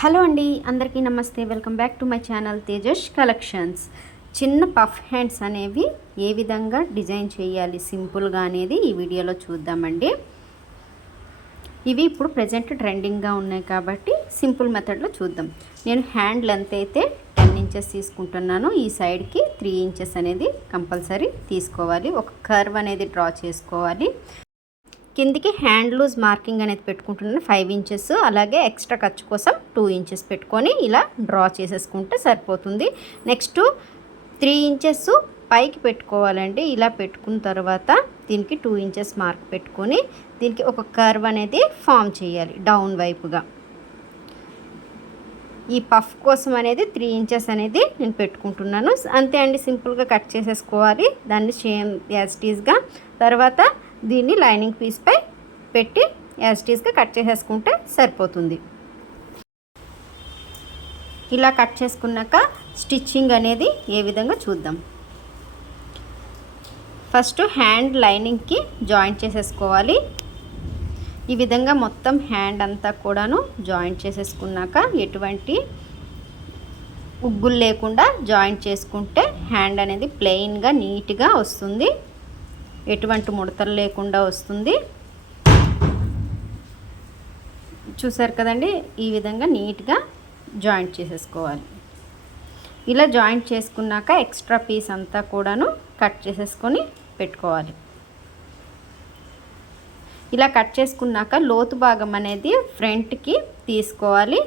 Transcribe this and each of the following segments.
Hello అండి, అందరికీ నమస్తే. Welcome back to my channel Tejas collections. చిన్న పఫ్ హ్యాండ్స్ అనేవి ఏ విధంగా డిజైన్ చేయాలి సింపుల్గా అనేది ఈ వీడియోలో చూద్దామండి. ఇవి ఇప్పుడు ప్రజెంట్ ట్రెండింగ్గా ఉన్నాయి కాబట్టి సింపుల్ మెథడ్లో చూద్దాం. నేను హ్యాండ్ లెంత్ అయితే 10 ఇంచెస్ తీసుకుంటున్నాను. ఈ సైడ్కి 3 ఇంచెస్ అనేది కంపల్సరీ తీసుకోవాలి. ఒక కర్వ్ అనేది డ్రా చేసుకోవాలి. కిందికి హ్యాండ్ లూజ్ మార్కింగ్ అనేది పెట్టుకుంటున్నాను 5 ఇంచెస్. అలాగే ఎక్స్ట్రా ఖర్చు కోసం 2 ఇంచెస్ పెట్టుకొని ఇలా డ్రా చేసేసుకుంటే సరిపోతుంది. నెక్స్ట్ 3 ఇంచెస్ పైకి పెట్టుకోవాలండి. ఇలా పెట్టుకున్న తర్వాత దీనికి 2 ఇంచెస్ మార్క్ పెట్టుకొని దీనికి ఒక కర్వ్ అనేది ఫామ్ చేయాలి డౌన్ వైపుగా. ఈ పఫ్ కోసం అనేది 3 ఇంచెస్ అనేది నేను పెట్టుకుంటున్నాను. అంతే అండి, సింపుల్గా కట్ చేసేసుకోవాలి దాన్ని సేమ్ యాజ్ ఇట్ ఈస్గా. తర్వాత దీన్ని లైనింగ్ పీస్పై పెట్టి యాజ్ ఇట్ ఈస్గా కట్ చేసేసుకుంటే సరిపోతుంది. ఇలా కట్ చేసుకున్నాక స్టిచ్చింగ్ అనేది ఏ విధంగా చూద్దాం. ఫస్ట్ హ్యాండ్ లైనింగ్కి జాయింట్ చేసేసుకోవాలి. ఈ విధంగా మొత్తం హ్యాండ్ అంతా కూడాను జాయింట్ చేసేసుకున్నాక ఎటువంటి ఉగ్గులు లేకుండా జాయింట్ చేసుకుంటే హ్యాండ్ అనేది ప్లెయిన్గా నీట్గా వస్తుంది. ఎటువంటి ముడతలు లేకుండా వస్తుంది. చూసారు కదండి, ఈ విధంగా నీట్గా జాయింట్ చేసేసుకోవాలి. ఇలా జాయింట్ చేసుకున్నాక ఎక్స్ట్రా పీస్ అంతా కూడాను కట్ చేసేసుకొని పెట్టుకోవాలి. ఇలా కట్ చేసుకున్నాక లోతు భాగం అనేది ఫ్రంట్కి తీసుకోవాలి.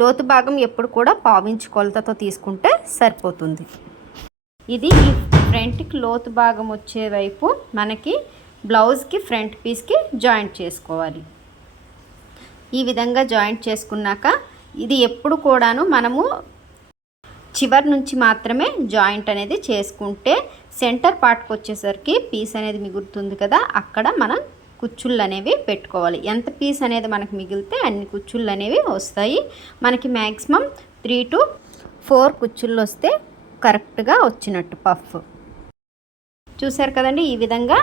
లోతు భాగం ఎప్పుడు కూడా పావించు కొలతతో తీసుకుంటే సరిపోతుంది. ఇది ఫ్రంట్కి లోతు భాగం వచ్చే వైపు మనకి బ్లౌజ్కి ఫ్రంట్ పీస్కి జాయింట్ చేసుకోవాలి. ఈ విధంగా జాయింట్ చేసుకున్నాక ఇది ఎప్పుడు కూడాను మనము చివరి నుంచి మాత్రమే జాయింట్ అనేది చేసుకుంటే సెంటర్ పార్ట్కి వచ్చేసరికి పీస్ అనేది మిగులుతుంది కదా, అక్కడ మనం కుచ్చుళ్ళు అనేవి పెట్టుకోవాలి. ఎంత పీస్ అనేది మనకు మిగిలితే అన్ని కుచ్చుళ్ళు అనేవి వస్తాయి. మనకి మ్యాక్సిమం 3 to 4 కుచ్చుళ్ళు వస్తే కరెక్ట్గా వచ్చినట్టు పఫ్. చూసారు కదండి, ఈ విధంగా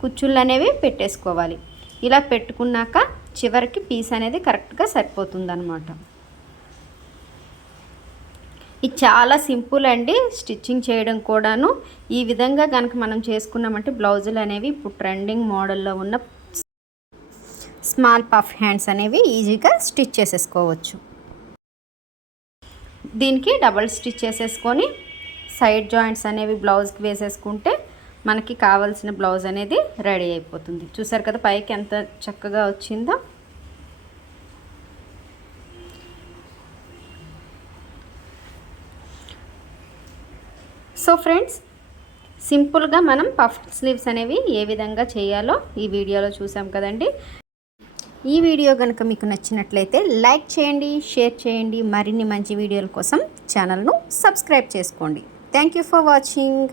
కుచ్చుళ్ళు అనేవి పెట్టేసుకోవాలి. ఇలా పెట్టుకున్నాక చివరికి పీస్ అనేది కరెక్ట్గా సరిపోతుంది అన్నమాట. ఇది చాలా సింపుల్ అండి స్టిచ్చింగ్ చేయడం కూడాను. ఈ విధంగా కనుక మనం చేసుకున్నామంటే బ్లౌజులు అనేవి ఇప్పుడు ట్రెండింగ్ మోడల్లో ఉన్న స్మాల్ పఫ్ హ్యాండ్స్ అనేవి ఈజీగా స్టిచ్ చేసేసుకోవచ్చు. దీనికి డబల్ స్టిచ్ చేసేసుకొని సైడ్ జాయింట్స్ అనేవి బ్లౌజ్కి వేసేసుకుంటే మనకి కావాల్సిన బ్లౌజ్ అనేది రెడీ అయిపోతుంది. చూసారు కదా పైకి ఎంత చక్కగా వచ్చిందో. సో ఫ్రెండ్స్, సింపుల్గా మనం పఫ్ స్లీవ్స్ అనేవి ఏ విధంగా చేయాలో ఈ వీడియోలో చూసాం కదండి. ఈ వీడియో కనుక మీకు నచ్చినట్లయితే లైక్ చేయండి, షేర్ చేయండి. మరిన్ని మంచి వీడియోల కోసం ఛానల్ను సబ్స్క్రైబ్ చేసుకోండి. Thank you for watching.